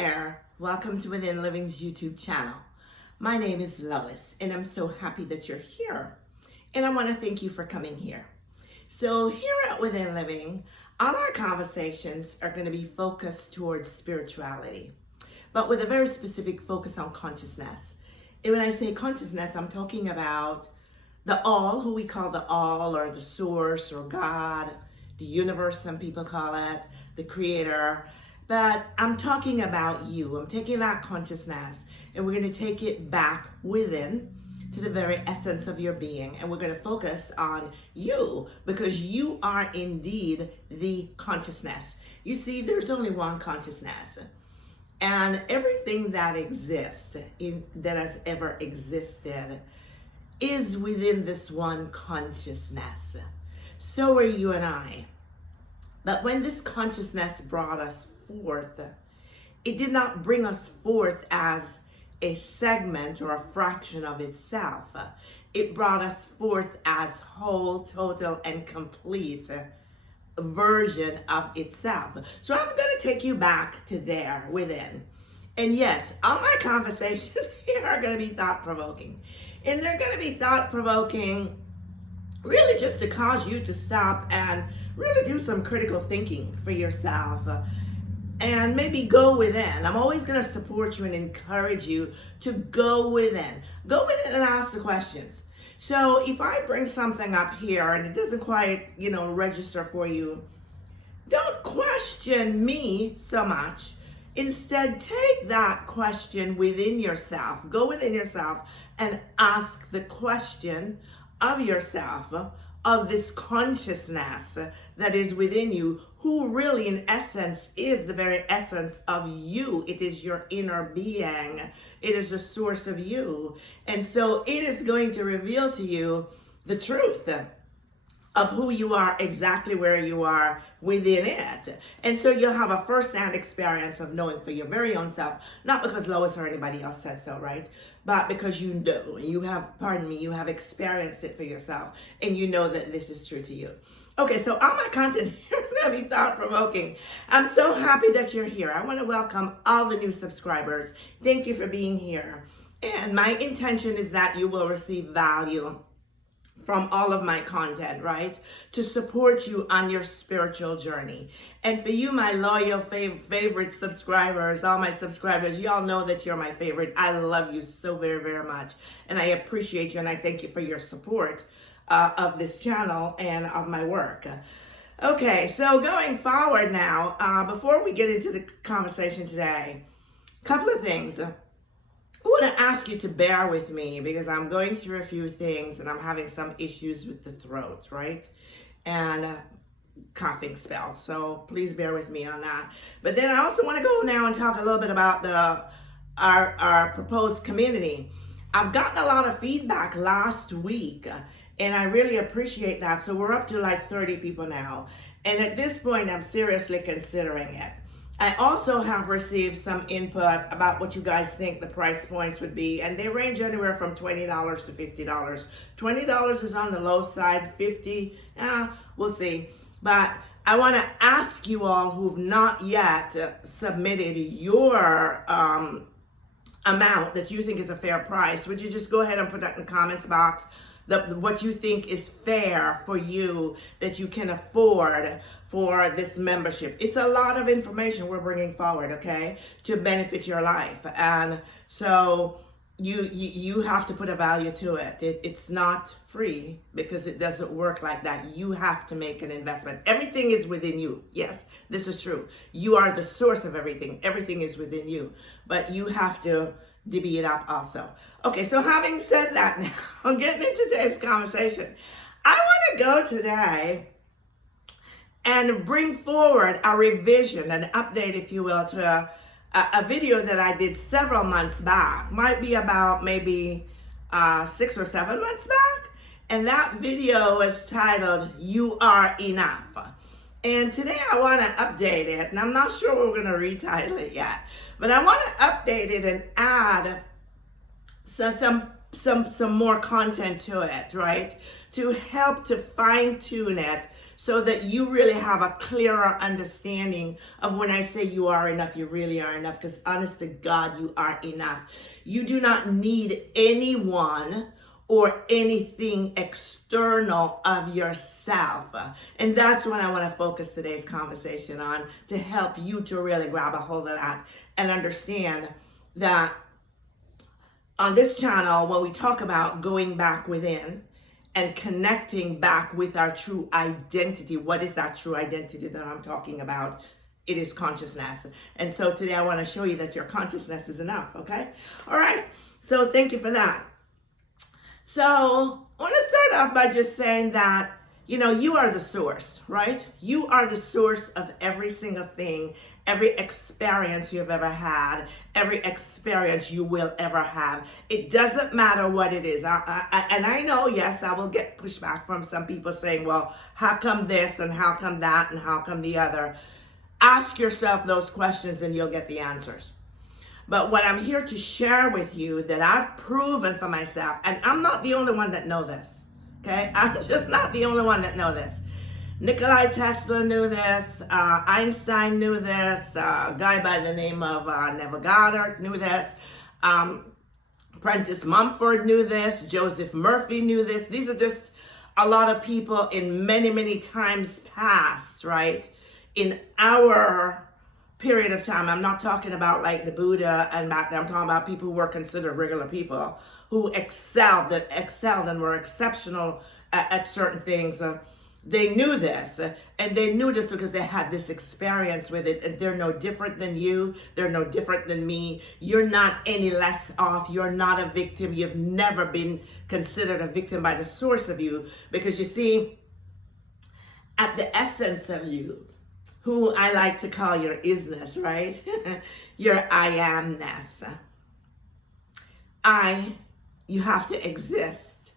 there, welcome to Within Living's YouTube channel. My name is Lois and I'm so happy that you're here. And I want to thank you for coming here. So here at Within Living, all our conversations are going to be focused towards spirituality, but with a very specific focus on consciousness. And when I say consciousness, I'm talking about the all, who we call the all, or the source, or God, the universe, some people call it, the creator. But I'm talking about you. I'm taking that consciousness and we're going to take it back within to the very essence of your being. And we're going to focus on you because you are indeed the consciousness. You see, there's only one consciousness. And everything that exists, that has ever existed, is within this one consciousness. So are you and I. But when this consciousness brought us forth, it did not bring us forth as a segment or a fraction of itself. It brought us forth as whole, total, and complete version of itself. So I'm going to take you back to there within. And yes, all my conversations here are going to be thought-provoking. And they're going to be thought-provoking really just to cause you to stop and really do some critical thinking for yourself and maybe go within. I'm always going to support you and encourage you to go within. Go within and ask the questions. So if I bring something up here and it doesn't quite, register for you, don't question me so much. Instead, take that question within yourself. Go within yourself and ask the question of yourself, of this consciousness that is within you, who really in essence is the very essence of you. It is your inner being. It is the source of you. And so it is going to reveal to you the truth of who you are, exactly where you are within it. And so you'll have a first-hand experience of knowing for your very own self, not because Lois or anybody else said so, right? But because you know, you have experienced it for yourself, and you know that this is true to you. Okay, so all my content here is going to be thought-provoking. I'm so happy that you're here. I want to welcome all the new subscribers. Thank you for being here. And my intention is that you will receive value from all of my content, right? To support you on your spiritual journey. And for you, my loyal favorite subscribers, all my subscribers, you all know that you're my favorite. I love you so very, very much. And I appreciate you and I thank you for your support of this channel and of my work. Okay, so going forward now, before we get into the conversation today, a couple of things. I want to ask you to bear with me because I'm going through a few things and I'm having some issues with the throat, right? And coughing spell. So please bear with me on that. But then I also want to go now and talk a little bit about our proposed community. I've gotten a lot of feedback last week and I really appreciate that. So we're up to like 30 people now. And at this point, I'm seriously considering it. I also have received some input about what you guys think the price points would be, and they range anywhere from $20 to $50. $20 is on the low side, $50, we'll see. But I want to ask you all who've not yet submitted your amount that you think is a fair price, would you just go ahead and put that in the comments box? What you think is fair for you that you can afford for this membership. It's a lot of information we're bringing forward, okay, to benefit your life. And so you have to put a value to it. It's not free because it doesn't work like that. You have to make an investment. Everything is within you. Yes, this is true. You are the source of everything. Everything is within you, but you have to divvy it up also. Okay, so having said that now, I'm getting into today's conversation. I want to go today and bring forward a revision, an update, if you will, to a video that I did several months back. Might be about maybe 6 or 7 months back. And that video was titled, You Are Enough. And today I want to update it, and I'm not sure we're going to retitle it yet, but I want to update it and add some more content to it, right? To help to fine tune it so that you really have a clearer understanding of when I say you are enough, you really are enough, because honest to God, you are enough. You do not need anyone or anything external of yourself. And that's what I want to focus today's conversation on, to help you to really grab a hold of that and understand that on this channel, when we talk about going back within and connecting back with our true identity, what is that true identity that I'm talking about? It is consciousness. And so today I want to show you that your consciousness is enough, okay? All right, so thank you for that. So I want to start off by just saying that, you know, you are the source, right? You are the source of every single thing, every experience you've ever had, every experience you will ever have. It doesn't matter what it is. And I know, yes, I will get pushback from some people saying, well, how come this and how come that and how come the other? Ask yourself those questions and you'll get the answers. But what I'm here to share with you that I've proven for myself, and I'm not the only one that know this, okay? I'm just not the only one that know this. Nikola Tesla knew this, Einstein knew this, a guy by the name of Neville Goddard knew this, Prentice Mumford knew this, Joseph Murphy knew this. These are just a lot of people in many, many times past, right? In our period of time. I'm not talking about like the Buddha and back then. I'm talking about people who were considered regular people, who excelled and were exceptional at certain things. They knew this, and they knew this because they had this experience with it. And they're no different than you. They're no different than me. You're not any less off. You're not a victim. You've never been considered a victim by the source of you, because you see, at the essence of you, who I like to call your isness, right? Your I amness. You have to exist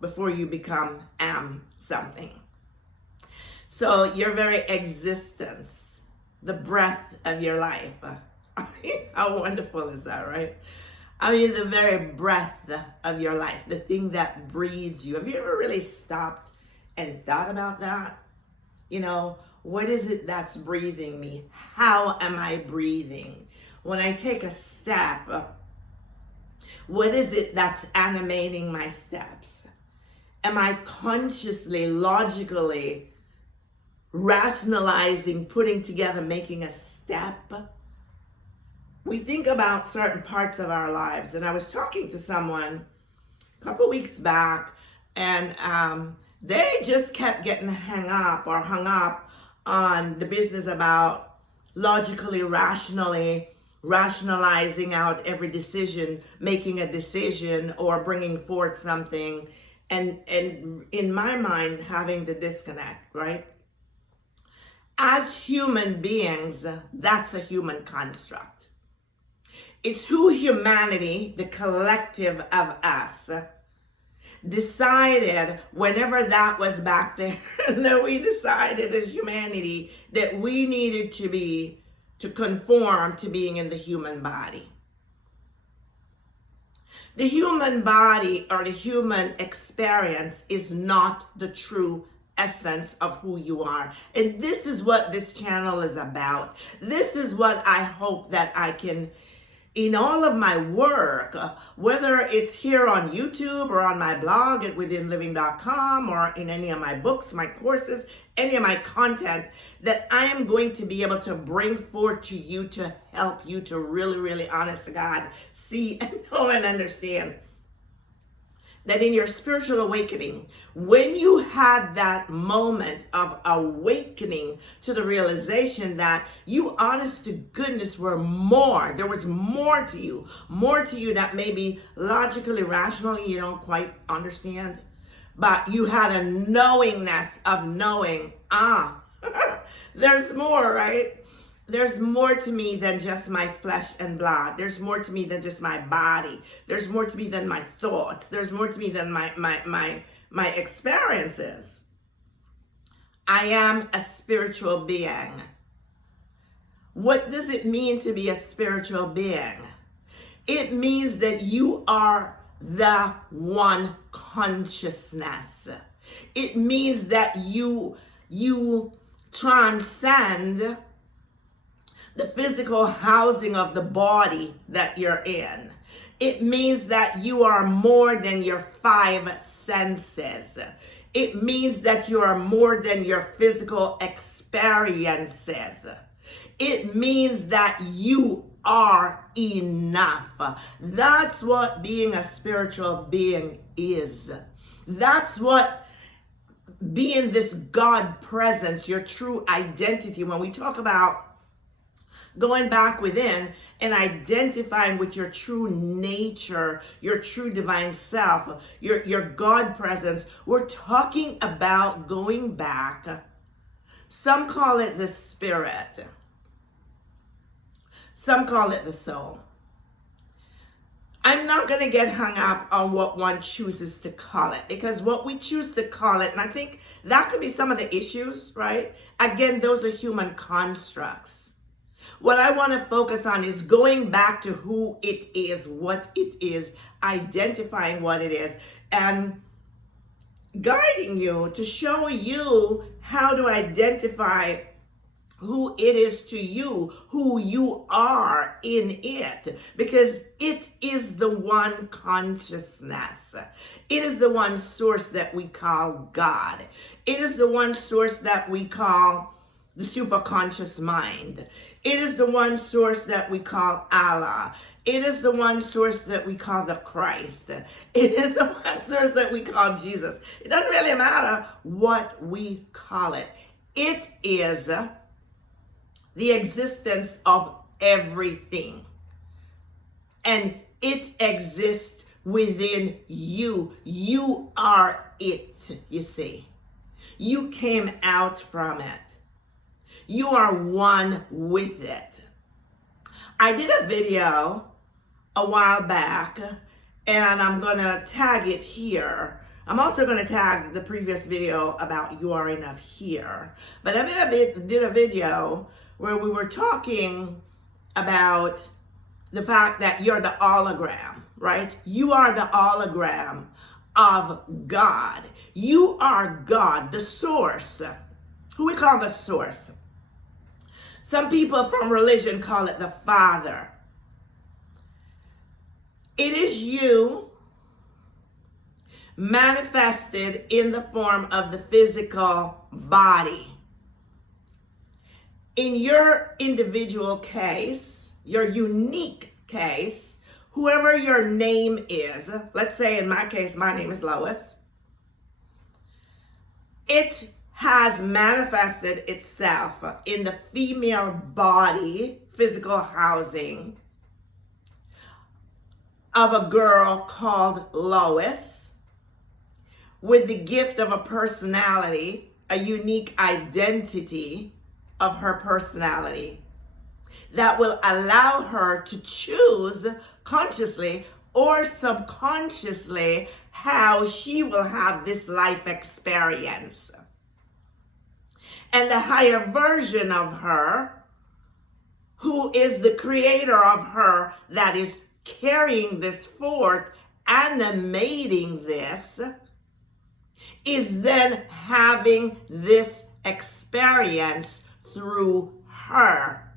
before you become am something. So your very existence, the breath of your life. I mean, how wonderful is that, right? I mean, the very breath of your life, the thing that breathes you. Have you ever really stopped and thought about that? You know, what is it that's breathing me? How am I breathing? When I take a step, what is it that's animating my steps? Am I consciously, logically, rationalizing, putting together, making a step? We think about certain parts of our lives, and I was talking to someone a couple weeks back, and they just kept getting hung up on the business about logically, rationally, rationalizing out every decision, making a decision or bringing forth something, and in my mind, having the disconnect, right? As human beings, that's a human construct. It's who humanity, the collective of us, decided whenever that was back there, that we decided as humanity that we needed to conform to being in the human body. The human body or the human experience is not the true essence of who you are. And this is what this channel is about. This is what I hope that I can, in all of my work, whether it's here on YouTube or on my blog at withinliving.com or in any of my books, my courses, any of my content, that I am going to be able to bring forth to you to help you to really, really, honest to God, see and know and understand that in your spiritual awakening, when you had that moment of awakening to the realization that you, honest to goodness, were more, there was more to you that maybe logically, rationally, you don't quite understand, but you had a knowingness of knowing, there's more, right? There's more to me than just my flesh and blood. There's more to me than just my body. There's more to me than my thoughts. There's more to me than my experiences. I am a spiritual being. What does it mean to be a spiritual being? It means that you are the one consciousness. It means that you you transcend the physical housing of the body that you're in. It means that you are more than your five senses. It means that you are more than your physical experiences. It means that you are enough. That's what being a spiritual being is. That's what being this God presence, your true identity. When we talk about going back within and identifying with your true nature, your true divine self, your God presence, we're talking about going back. Some call it the spirit. Some call it the soul. I'm not going to get hung up on what one chooses to call it, because what we choose to call it, and I think that could be some of the issues, right? Again, those are human constructs. What I want to focus on is going back to who it is, what it is, identifying what it is, and guiding you to show you how to identify who it is to you, who you are in it, because it is the one consciousness. It is the one source that we call God. It is the one source that we call the superconscious mind. It is the one source that we call Allah. It is the one source that we call the Christ. It is the one source that we call Jesus. It doesn't really matter what we call it. It is the existence of everything. And it exists within you. You are it, you see. You came out from it. You are one with it. I did a video a while back, and I'm going to tag it here. I'm also going to tag the previous video about you are enough here. But I did a video where we were talking about the fact that you're the hologram, right? You are the hologram of God. You are God, the source, who we call the source. Some people from religion call it the Father. It is you manifested in the form of the physical body. In your individual case, your unique case, whoever your name is, let's say in my case, my name is Lois, it has manifested itself in the female body, physical housing of a girl called Lois, with the gift of a personality, a unique identity of her personality that will allow her to choose consciously or subconsciously how she will have this life experience. And the higher version of her, who is the creator of her, that is carrying this forth, animating this, is then having this experience through her,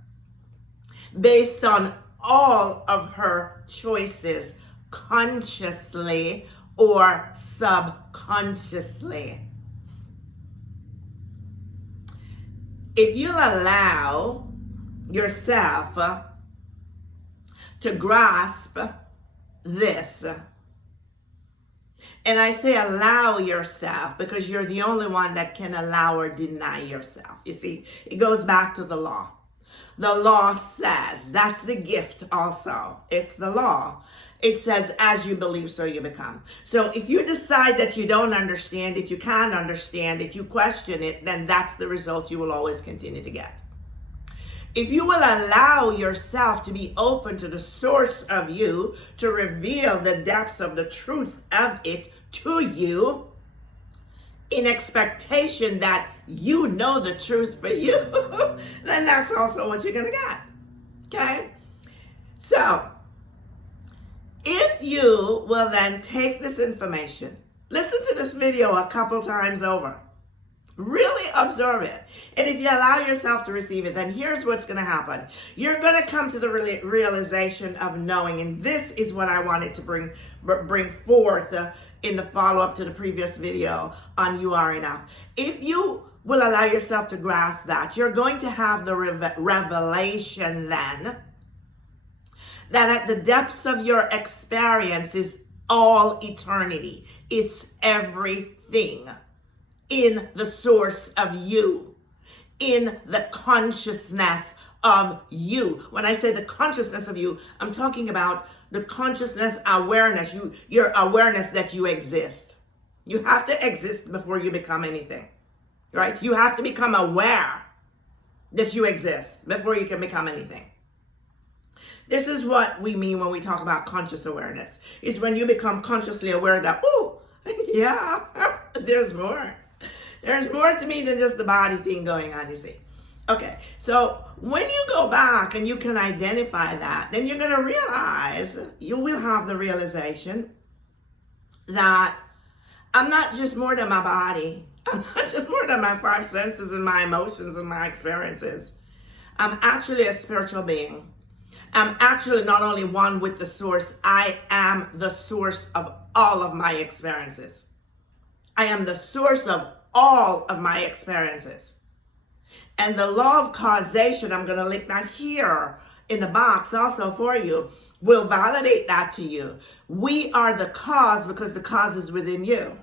based on all of her choices, consciously or subconsciously. If you'll allow yourself to grasp this, and I say allow yourself because you're the only one that can allow or deny yourself. You see, it goes back to the law. The law says, that's the gift also. It's the law. It says, as you believe, so you become. So if you decide that you don't understand it, you can't understand it, you question it, then that's the result you will always continue to get. If you will allow yourself to be open to the source of you, to reveal the depths of the truth of it to you, in expectation that you know the truth for you, then that's also what you're going to get. Okay? So, if you will then take this information, listen to this video a couple times over, Really observe it. And if you allow yourself to receive it, then here's what's going to happen. You're going to come to the realization of knowing. And this is what I wanted to bring forth in the follow-up to the previous video on You Are Enough. If you will allow yourself to grasp that, you're going to have the revelation then that at the depths of your experience is all eternity. It's everything in the source of you, in the consciousness of you. When I say the consciousness of you, I'm talking about the consciousness awareness, your awareness that you exist. You have to exist before you become anything, right? You have to become aware that you exist before you can become anything. This is what we mean when we talk about conscious awareness. It's when you become consciously aware that, oh, yeah, there's more. There's more to me than just the body thing going on, you see. Okay, so when you go back and you can identify that, then you're going to realize, you will have the realization that I'm not just more than my body. I'm not just more than my five senses and my emotions and my experiences. I'm actually a spiritual being. I'm actually not only one with the source, I am the source of all of my experiences. I am the source of all of my experiences. And the law of causation, I'm going to link that here in the box also for you, will validate that to you. We are the cause because the cause is within you.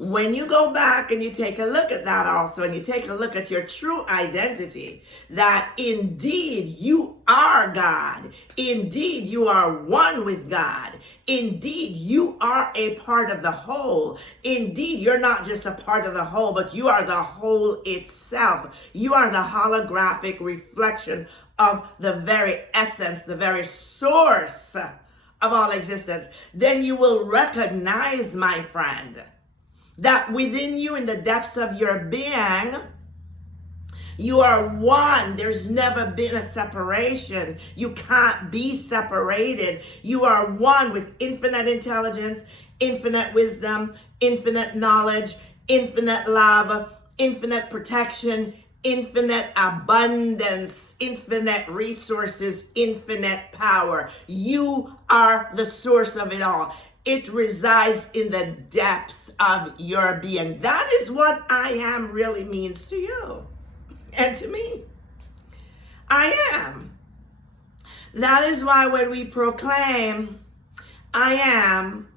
When you go back and you take a look at that also, and you take a look at your true identity, that indeed you are God. Indeed you are one with God. Indeed you are a part of the whole. Indeed you're not just a part of the whole, but you are the whole itself. You are the holographic reflection of the very essence, the very source of all existence. Then you will recognize, my friend, that within you, in the depths of your being, you are one. There's never been a separation. You can't be separated. You are one with infinite intelligence, infinite wisdom, infinite knowledge, infinite love, infinite protection, infinite abundance, infinite resources, infinite power. You are the source of it all. It resides in the depths of your being. That is what I am really means to you and to me. I am. That is why when we proclaim, I am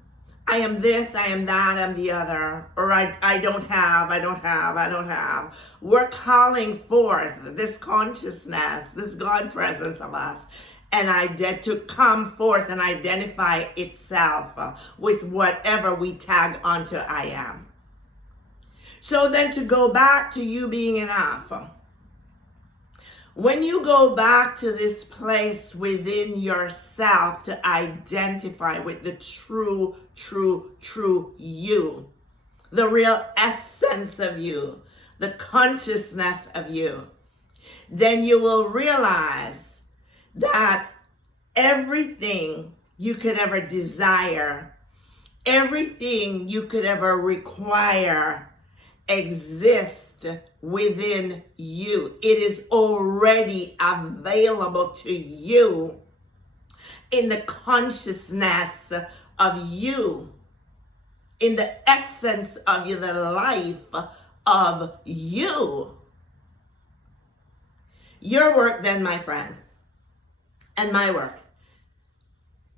this, I am that, I'm the other, or I don't have, we're calling forth this consciousness, this God presence of us, and to come forth and identify itself with whatever we tag onto I am. So then to go back to you being enough, when you go back to this place within yourself to identify with the true you, the real essence of you, the consciousness of you, then you will realize that everything you could ever desire, everything you could ever require exists within you. It is already available to you in the consciousness of you, in the essence of you, the life of you. Your work then, my friend, and my work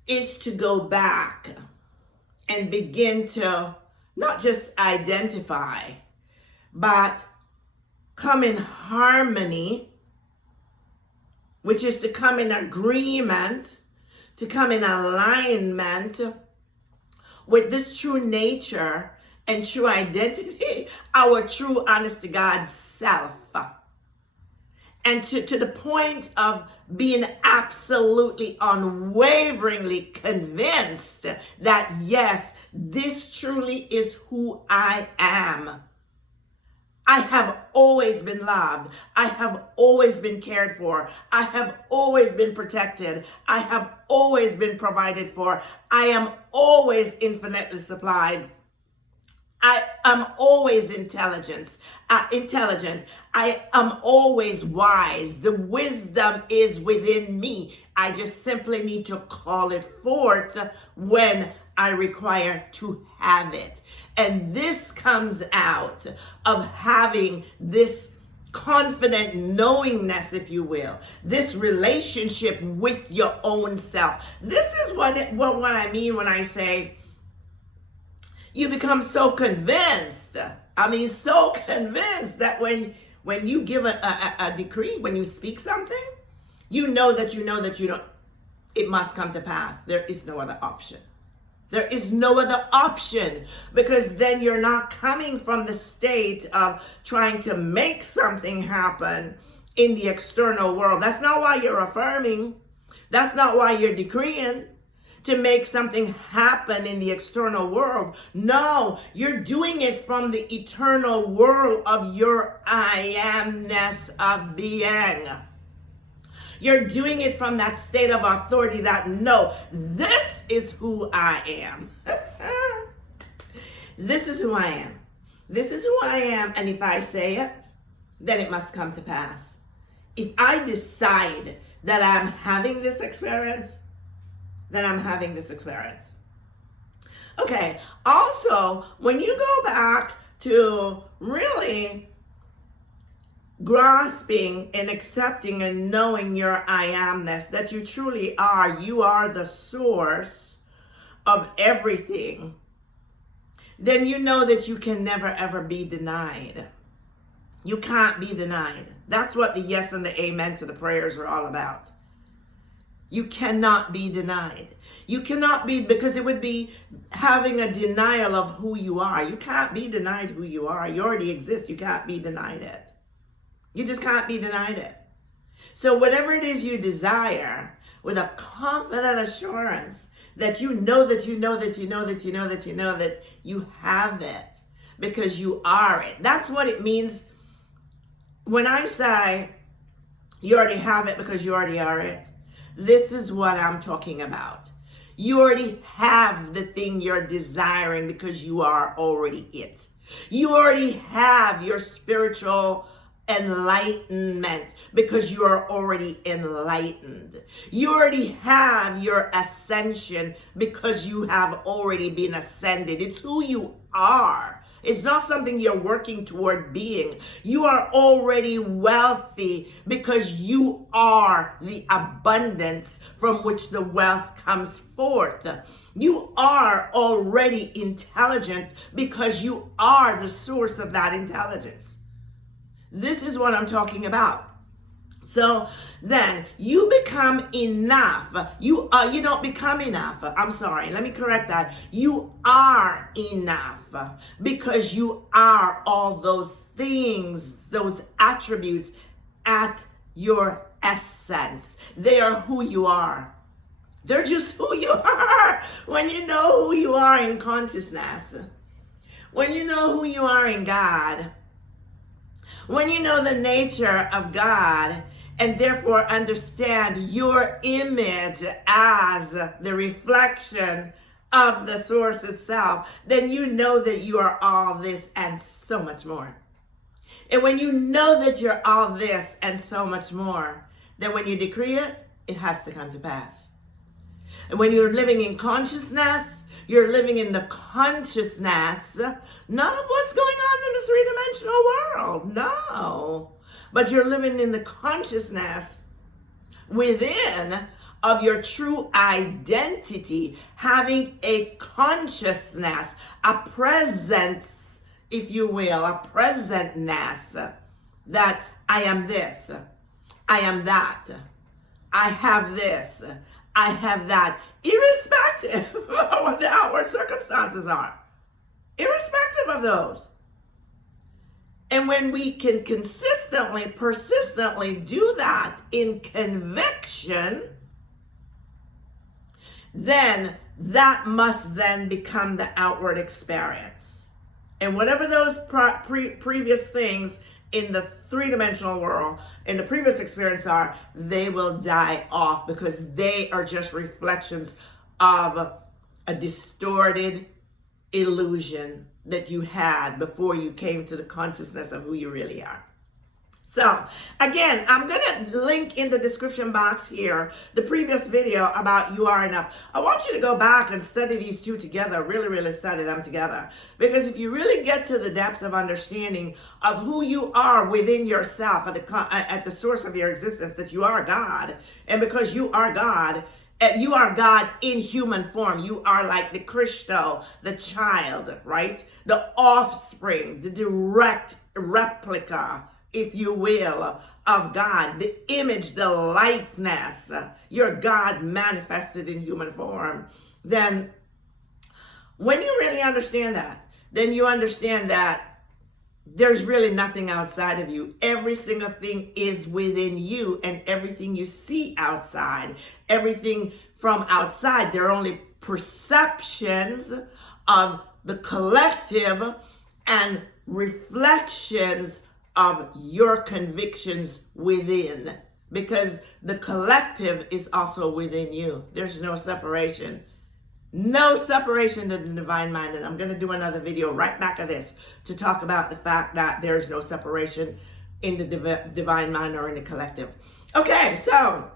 is to go back and begin to not just identify, but come in harmony, which is to come in agreement, to come in alignment with this true nature and true identity, our true honest to God self. And to the point of being absolutely unwaveringly convinced that, yes, this truly is who I am. I have always been loved. I have always been cared for. I have always been protected. I have always been provided for. I am always infinitely supplied. I am always intelligent. I am always wise. The wisdom is within me. I just simply need to call it forth when I require to have it. And this comes out of having this confident knowingness, if you will, this relationship with your own self. This is what I mean when I say you become so convinced. I mean, so convinced that when you give a decree, when you speak something, you know that it must come to pass. There is no other option. There is no other option, because then you're not coming from the state of trying to make something happen in the external world. That's not why you're affirming. That's not why you're decreeing, to make something happen in the external world. No, you're doing it from the eternal world of your I amness of being. You're doing it from that state of authority that, no, this is who I am. This is who I am. This is who I am. And if I say it, then it must come to pass. If I decide that I'm having this experience, then I'm having this experience. Okay, also, when you go back to really grasping and accepting and knowing your I amness, that you truly are, you are the source of everything, then you know that you can never ever be denied. You can't be denied. That's what the yes and the amen to the prayers are all about. You cannot be denied. You cannot be, because it would be having a denial of who you are. You can't be denied who you are. You already exist. You can't be denied it. You just can't be denied it. So whatever it is you desire, with a confident assurance that you know that you know that you know that you know that you know that you have it, because you are it. That's what it means when I say you already have it because you already are it. This is what I'm talking about. You already have the thing you're desiring because you are already it. You already have your spiritual enlightenment because you are already enlightened. You already have your ascension because you have already been ascended. It's who you are. It's not something you're working toward being. You are already wealthy because you are the abundance from which the wealth comes forth. You are already intelligent because you are the source of that intelligence. This is what I'm talking about. So then you become enough. You don't become enough. I'm sorry. Let me correct that. You are enough because you are all those things, those attributes at your essence. They are who you are. They're just who you are. When you know who you are in consciousness, when you know who you are in God, when you know the nature of God, and therefore understand your image as the reflection of the source itself, then you know that you are all this and so much more. And when you know that you're all this and so much more, then when you decree it, it has to come to pass. And when you're living in consciousness, you're living in the consciousness, not of what's going on in the three-dimensional world, no. But you're living in the consciousness within of your true identity, having a consciousness, a presence, if you will, a presentness that I am this, I am that, I have this, I have that, irrespective of what the outward circumstances are, irrespective of those. And when we can consistently, persistently do that in conviction, then that must then become the outward experience. And whatever those previous things in the three-dimensional world, in the previous experience are, they will die off because they are just reflections of a distorted illusion that you had before you came to the consciousness of who you really are. So again, I'm going to link in the description box here the previous video about you are enough. I want you to go back and study these two together, really study them together. Because if you really get to the depths of understanding of who you are within yourself, at the source of your existence, that you are God, and because you are God in human form. You are like the crystal, the child, right? The offspring, the direct replica, if you will, of God, the image, the likeness, your God manifested in human form. Then when you really understand that, then you understand that there's really nothing outside of you. Every single thing is within you, and everything you see outside, everything from outside, they're only perceptions of the collective and reflections of your convictions within, because the collective is also within you. There's no separation. No separation to the divine mind. And I'm going to do another video right back of this to talk about the fact that there's no separation in the divine mind or in the collective. Okay, so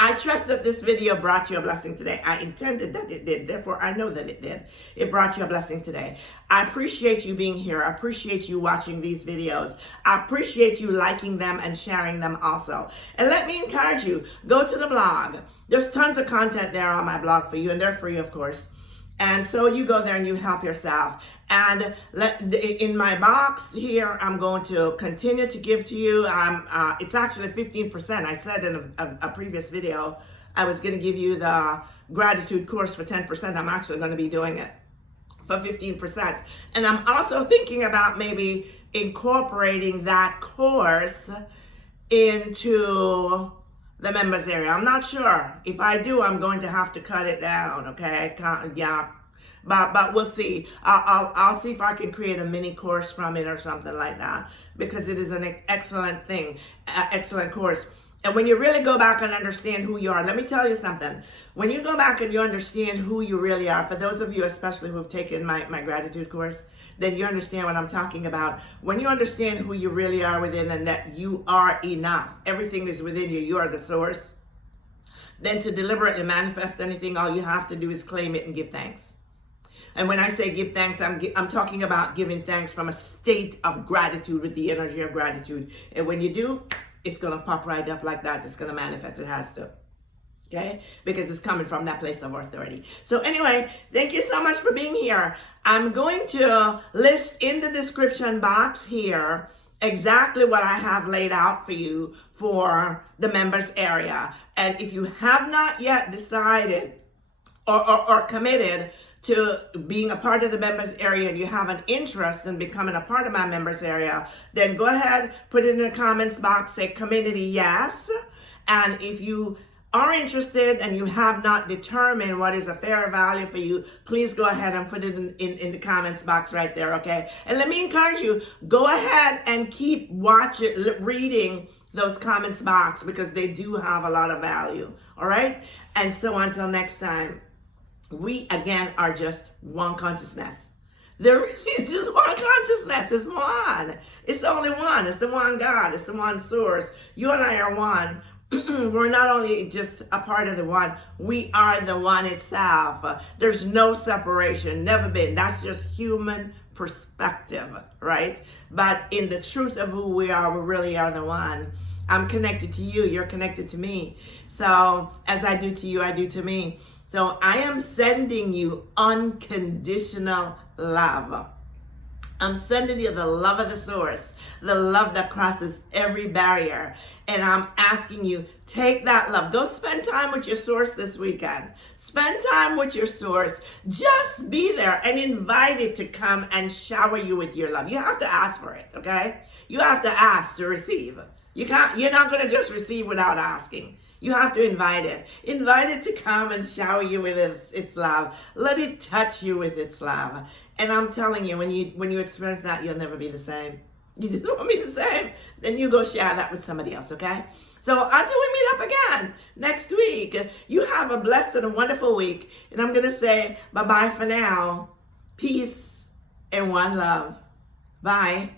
I trust that this video brought you a blessing today. I intended that it did. Therefore, I know that it did. It brought you a blessing today. I appreciate you being here. I appreciate you watching these videos. I appreciate you liking them and sharing them also. And let me encourage you, go to the blog. There's tons of content there on my blog for you, and they're free, of course. And so you go there and you help yourself. And in my box here, I'm going to continue to give to you. It's actually 15%. I said in a previous video, I was going to give you the gratitude course for 10%. I'm actually going to be doing it for 15%. And I'm also thinking about maybe incorporating that course into the members area. I'm not sure. If I do, I'm going to have to cut it down, okay? Yeah, but we'll see. I'll see if I can create a mini course from it or something like that, because it is an excellent thing, excellent course. And when you really go back and understand who you are, let me tell you something. When you go back and you understand who you really are, for those of you especially who've taken my gratitude course, then you understand what I'm talking about. When you understand who you really are within, and that you are enough, everything is within you, you are the source, then to deliberately manifest anything, all you have to do is claim it and give thanks. And when I say give thanks, I'm talking about giving thanks from a state of gratitude, with the energy of gratitude. And when you do, it's going to pop right up like that. It's going to manifest. It has to. Okay? Because it's coming from that place of authority. So anyway, thank you so much for being here. I'm going to list in the description box here exactly what I have laid out for you for the members area. And if you have not yet decided or committed to being a part of the members area, and you have an interest in becoming a part of my members area, then go ahead, put it in the comments box, say community yes. And if you are interested and you have not determined what is a fair value for you, please go ahead and put it in the comments box right there, okay? And let me encourage you, go ahead and keep reading those comments box, because they do have a lot of value, all right? And so until next time, we again are just one consciousness. There is just one consciousness. It's one. It's only one. It's the one God. It's the one source. You and I are one. We're not only just a part of the one, we are the one itself. There's no separation, never been. That's just human perspective, right? But in the truth of who we are, we really are the one. I'm connected to you. You're connected to me. So as I do to you, I do to me. So I am sending you unconditional love. I'm sending you the love of the source, the love that crosses every barrier. And I'm asking you, take that love. Go spend time with your source this weekend. Spend time with your source. Just be there and invite it to come and shower you with your love. You have to ask for it, okay? You have to ask to receive. You're not going to just receive without asking. You have to invite it. Invite it to come and shower you with its love. Let it touch you with its love. And I'm telling you, when you experience that, you'll never be the same. You just won't be the same. Then you go share that with somebody else, okay? So until we meet up again next week, you have a blessed and a wonderful week. And I'm going to say bye-bye for now. Peace and one love. Bye.